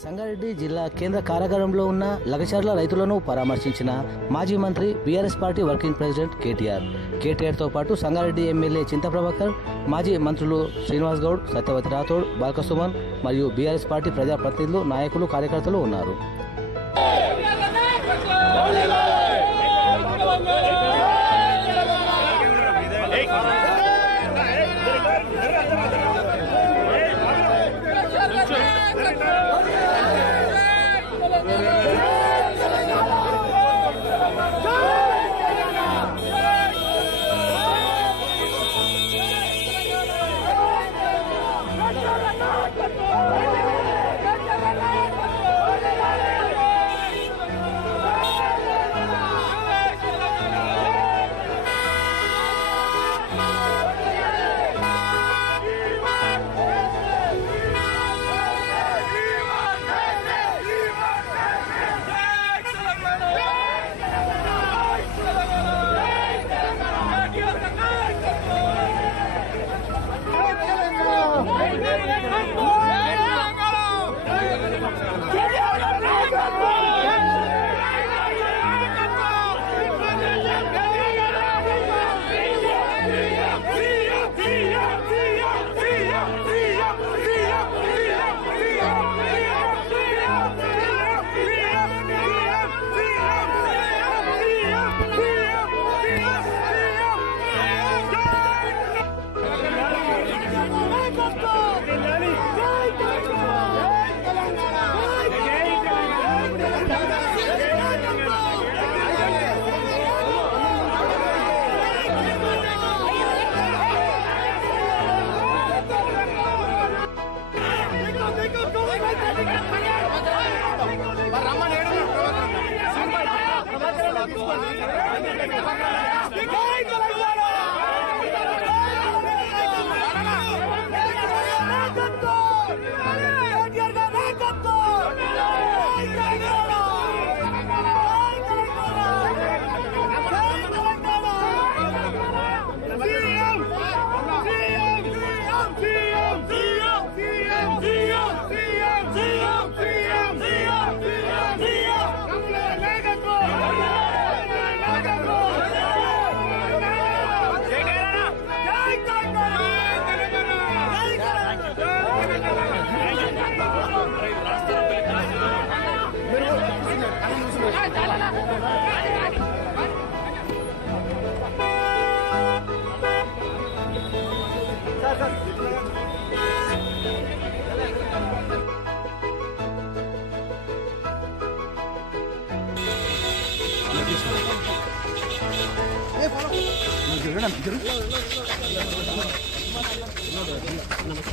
సంగారెడ్డి జిల్లా కేంద్ర కారాగారంలో ఉన్న లగచర్ల రైతులను పరామర్శించిన మాజీ మంత్రి BRS party working president KTR. కేటీఆర్తో పాటు సంగారెడ్డి ఎమ్మెల్యే చింతప్రభాకర్ మాజీ మంత్రులు శ్రీనివాస్ గౌడ్ సత్యవతి రాథోడ్ బాలకసుమన్ మరియు బీఆర్ఎస్ పార్టీ ప్రజాప్రతినిధులు నాయకులు కార్యకర్తలు ఉన్నారు.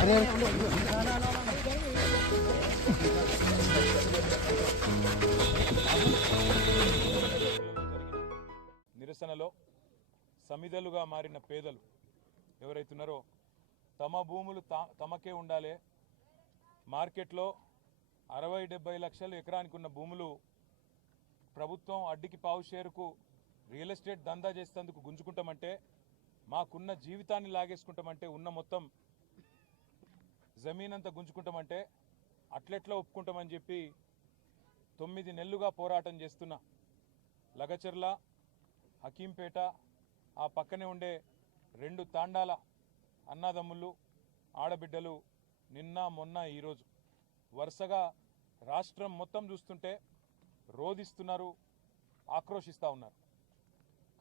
అరే నిరసనలో సమిధలుగా మారిన పేదలు ఎవరైతున్నారో తమ భూములు తా- తమకే ఉండాలి. మార్కెట్లో అరవై డెబ్బై లక్షలు ఎకరానికి ఉన్న భూములు ప్రభుత్వం అడ్డికి పావు షేరుకు రియల్ ఎస్టేట్ దందా చేసేందుకు గుంజుకుంటామంటే మాకున్న జీవితాన్ని లాగేసుకుంటామంటే ఉన్న మొత్తం జమీన్ అంతా గుంజుకుంటామంటే అట్లెట్లా ఒప్పుకుంటామని చెప్పి తొమ్మిది నెలలుగా పోరాటం చేస్తున్నా లగచర్ల హకీంపేట ఆ పక్కనే ఉండే రెండు తాండాల అన్నదమ్ములు ఆడబిడ్డలు నిన్న మొన్న ఈరోజు వరుసగా రాష్ట్రం మొత్తం చూస్తుంటే రోధిస్తున్నారు ఆక్రోషిస్తూ ఉన్నారు.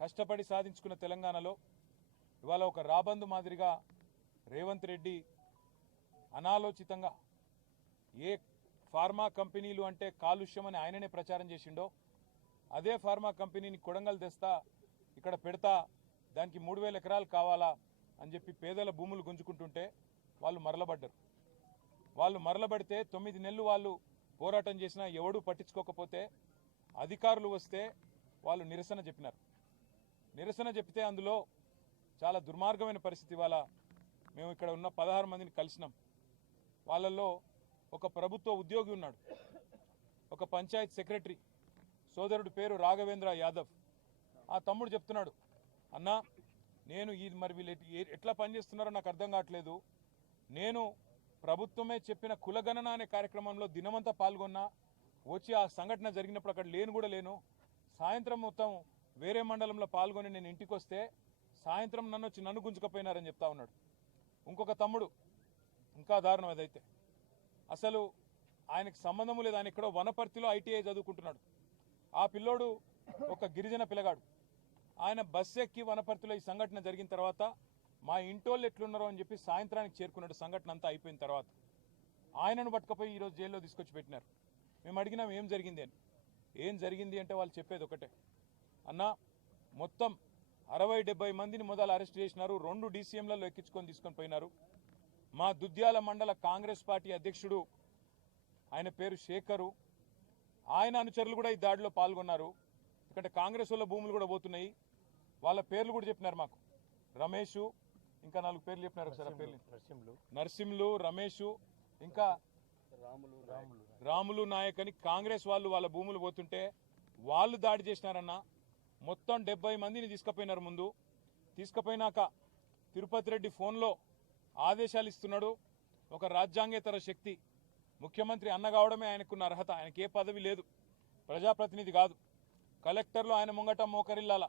కష్టపడి సాధించుకున్న తెలంగాణలో ఇవాళ ఒక రాబందు మాదిరిగా రేవంత్ రెడ్డి అనాలోచితంగా ఏ ఫార్మా కంపెనీలు అంటే కాలుష్యం అని ఆయననే ప్రచారం చేసిండో అదే ఫార్మా కంపెనీని కొడంగల్ తెస్తా ఇక్కడ పెడతా దానికి మూడు వేల ఎకరాలు కావాలా అని చెప్పి పేదల భూములు గుంజుకుంటుంటే వాళ్ళు మరలబడ్డరు. వాళ్ళు మరలబడితే తొమ్మిది నెలలు వాళ్ళు పోరాటం చేసినా ఎవడూ పట్టించుకోకపోతే అధికారులు వస్తే వాళ్ళు నిరసన చెప్పినారు. నిరసన చెప్తే అందులో చాలా దుర్మార్గమైన పరిస్థితి ఇవాళ మేము ఇక్కడ ఉన్న పదహారు మందిని కలిసినాం. వాళ్ళల్లో ఒక ప్రభుత్వ ఉద్యోగి ఉన్నాడు. ఒక పంచాయత్ సెక్రటరీ. సోదరుడి పేరు రాఘవేంద్ర యాదవ్. ఆ తమ్ముడు చెప్తున్నాడు అన్నా నేను ఇది మరి వీళ్ళు ఎట్లా పనిచేస్తున్నారో నాకు అర్థం కావట్లేదు. నేను ప్రభుత్వమే చెప్పిన కులగణన అనే కార్యక్రమంలో దినమంతా పాల్గొన్నా వచ్చి ఆ సంఘటన జరిగినప్పుడు అక్కడ లేను కూడా లేను. సాయంత్రం మొత్తం వేరే మండలంలో పాల్గొని నేను ఇంటికి వస్తే సాయంత్రం నన్ను వచ్చి నన్ను గుంజుకపోయినారని చెప్తా ఉన్నాడు. ఇంకొక తమ్ముడు ఇంకా దారుణం అదైతే అసలు ఆయనకు సంబంధం లేదు. ఆయన ఎక్కడో వనపర్తిలో ఐటీఐ చదువుకుంటున్నాడు. ఆ పిల్లోడు ఒక గిరిజన పిల్లగాడు. ఆయన బస్సు ఎక్కి వనపర్తిలో ఈ సంఘటన జరిగిన తర్వాత మా ఇంటోళ్ళు ఎట్లున్నారో అని చెప్పి సాయంత్రానికి చేరుకున్నాడు. సంఘటన అంతా అయిపోయిన తర్వాత ఆయనను పట్టుకపోయి ఈరోజు జైల్లో తీసుకొచ్చి పెట్టినారు. మేము అడిగినాం ఏం జరిగింది? అని. ఏం జరిగింది? అంటే వాళ్ళు చెప్పేది ఒకటే. అన్న మొత్తం అరవై డెబ్బై మందిని మొదలు అరెస్ట్ చేసినారు. రెండు డీసీఎంలలో ఎక్కించుకొని తీసుకొని పోయినారు. మా దుద్యాల మండల కాంగ్రెస్ పార్టీ అధ్యక్షుడు ఆయన పేరు శేఖరు. ఆయన అనుచరులు కూడా ఈ దాడిలో పాల్గొన్నారు. ఎందుకంటే కాంగ్రెస్ వాళ్ళ భూములు కూడా పోతున్నాయి. వాళ్ళ పేర్లు కూడా చెప్పినారు మాకు. రమేష్ ఇంకా నాలుగు పేర్లు చెప్పినారు ఒకసారి పేర్లు. నరసింహులు. రమేష్ ఇంకా రాములు నాయక్ అని కాంగ్రెస్ వాళ్ళు వాళ్ళ భూములు పోతుంటే వాళ్ళు దాడి చేసినారన్న. మొత్తం డెబ్బై మందిని తీసుకుపోయినారు ముందు. తీసుకుపోయినాక తిరుపతి రెడ్డి ఫోన్లో ఆదేశాలు ఇస్తున్నాడు. ఒక రాజ్యాంగేతర శక్తి. ముఖ్యమంత్రి అన్న కావడమే ఆయనకున్న అర్హత. ఆయనకి ఏ పదవి లేదు. ప్రజాప్రతినిధి కాదు. కలెక్టర్లు ఆయన ముంగట మోకరిల్లాల.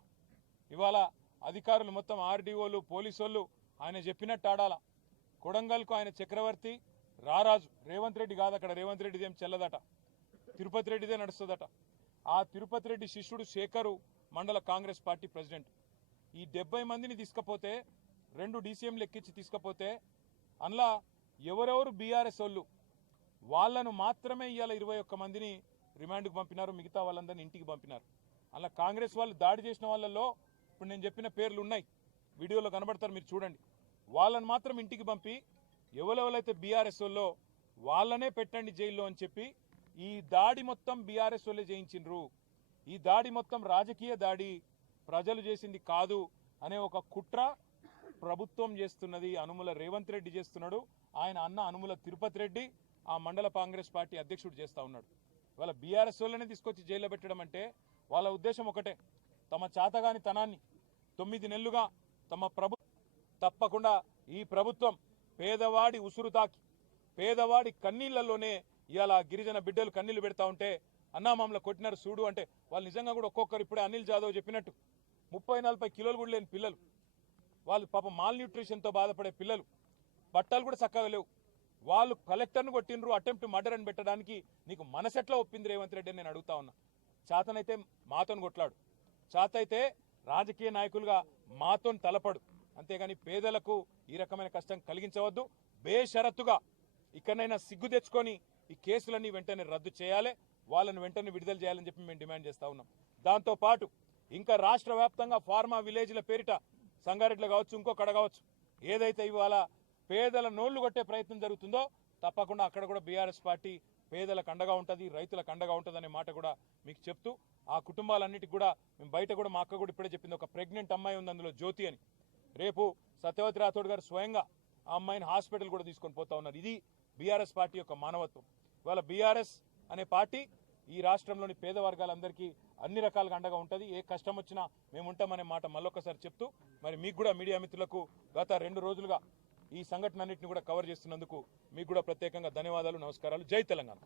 ఇవాళ అధికారులు మొత్తం ఆర్డీఓలు పోలీసోళ్ళు ఆయన చెప్పినట్టు ఆడాల. కొడంగల్కు ఆయన చక్రవర్తి రారాజు రేవంత్ రెడ్డి కాదు అక్కడ రేవంత్ రెడ్డిది ఏం చెల్లదట. తిరుపతి రెడ్డిదే నడుస్తుందట. ఆ తిరుపతి రెడ్డి శిష్యుడు శేఖరు మండల కాంగ్రెస్ పార్టీ ప్రెసిడెంట్. ఈ డెబ్బై మందిని తీసుకపోతే రెండు డీసీఎంలు ఎక్కించి తీసుకపోతే అందులో ఎవరెవరు బీఆర్ఎస్ వాళ్ళు? వాళ్ళను మాత్రమే ఇవాళ ఇరవై ఒక్క మందిని రిమాండ్కు పంపినారు మిగతా వాళ్ళందరినీ ఇంటికి పంపినారు. అలా కాంగ్రెస్ వాళ్ళు దాడి చేసిన వాళ్ళల్లో ఇప్పుడు నేను చెప్పిన పేర్లు ఉన్నాయి. వీడియోలో కనబడతారు మీరు చూడండి. వాళ్ళని మాత్రం ఇంటికి పంపి ఎవరెవరైతే బీఆర్ఎస్ వాళ్ళో వాళ్ళనే పెట్టండి జైల్లో అని చెప్పి ఈ దాడి మొత్తం బీఆర్ఎస్ వాళ్ళే చేయించిండ్రు. ఈ దాడి మొత్తం రాజకీయ దాడి ప్రజలు చేసింది కాదు అనే ఒక కుట్ర ప్రభుత్వం చేస్తున్నది. అనుముల రేవంత్ రెడ్డి చేస్తున్నాడు. ఆయన అన్న అనుముల తిరుపతి రెడ్డి ఆ మండల కాంగ్రెస్ పార్టీ అధ్యక్షుడు చేస్తా ఉన్నాడు. వాళ్ళ బీఆర్ఎస్ వాళ్ళనే తీసుకొచ్చి జైల్లో పెట్టడం అంటే వాళ్ళ ఉద్దేశం ఒకటే. తమ చాతగాని తనాన్ని తొమ్మిది నెలలుగా తమ ప్రభు తప్పకుండా ఈ ప్రభుత్వం పేదవాడి ఉసురు తాకి పేదవాడి కన్నీళ్ళలోనే ఇవాళ గిరిజన బిడ్డలు కన్నీళ్ళు పెడతా ఉంటే అన్నామామల కొట్టినారు చూడు అంటే వాళ్ళు నిజంగా కూడా ఒక్కొక్కరు ఇప్పుడే అనిల్ జాదవ్ చెప్పినట్టు. ముప్పై నలభై కిలోలు కూడా లేని పిల్లలు. వాళ్ళు పాప మాల్ న్యూట్రిషన్తో బాధపడే పిల్లలు. బట్టలు కూడా చక్కగా లేవు. వాళ్ళు కలెక్టర్ను కొట్టినరు అటెంప్ట్ మర్డర్ అని పెట్టడానికి నీకు మనసెట్లా ఒప్పింది రేవంత్ రెడ్డి నేను అడుగుతా ఉన్నా. చాతనైతే మాతోని కొట్లాడు. చాతైతే రాజకీయ నాయకులుగా మాతోని తలపడు. అంతేగాని పేదలకు ఈ రకమైన కష్టం కలిగించవద్దు. బేషరత్తుగా ఇక్కడనైనా సిగ్గు తెచ్చుకొని ఈ కేసులన్నీ వెంటనే రద్దు చేయాలి. వాళ్ళని వెంటనే విడుదల చేయాలని చెప్పి మేము డిమాండ్ చేస్తా ఉన్నాం. దాంతో పాటు ఇంకా రాష్ట్ర వ్యాప్తంగా ఫార్మా విలేజ్ల పేరిట సంగారెడ్డిలో కావచ్చు ఇంకొకడ కావచ్చు ఏదైతే ఇవాళ పేదల నోళ్ళు కొట్టే ప్రయత్నం జరుగుతుందో తప్పకుండా అక్కడ కూడా బీఆర్ఎస్ పార్టీ పేదలకు అండగా ఉంటుంది రైతులకు అండగా ఉంటుంది అనే మాట కూడా మీకు చెప్తూ ఆ కుటుంబాలన్నిటికి కూడా మేము బయట కూడా మా అక్క కూడా ఇప్పుడే చెప్పింది ఒక ప్రెగ్నెంట్ అమ్మాయి ఉంది అందులో జ్యోతి అని. రేపు సత్యవతి రాథోడ్ గారు స్వయంగా ఆ అమ్మాయిని హాస్పిటల్ కూడా తీసుకొని పోతా ఉన్నారు. ఇది బీఆర్ఎస్ పార్టీ యొక్క మానవత్వం. ఇవాళ బీఆర్ఎస్ అనే పార్టీ ఈ రాష్ట్రంలోని పేద వర్గాలందరికీ అన్ని రకాలుగా అండగా ఉంటుంది. ఏ కష్టం వచ్చినా మేము ఉంటామనే మాట మళ్ళొకసారి చెప్తూ మరి మీకు కూడా మీడియా మిత్రులకు గత రెండు రోజులుగా ఈ సంఘటన అన్నింటిని కూడా కవర్ చేస్తున్నందుకు మీకు కూడా ప్రత్యేకంగా ధన్యవాదాలు నమస్కారాలు. జై తెలంగాణ.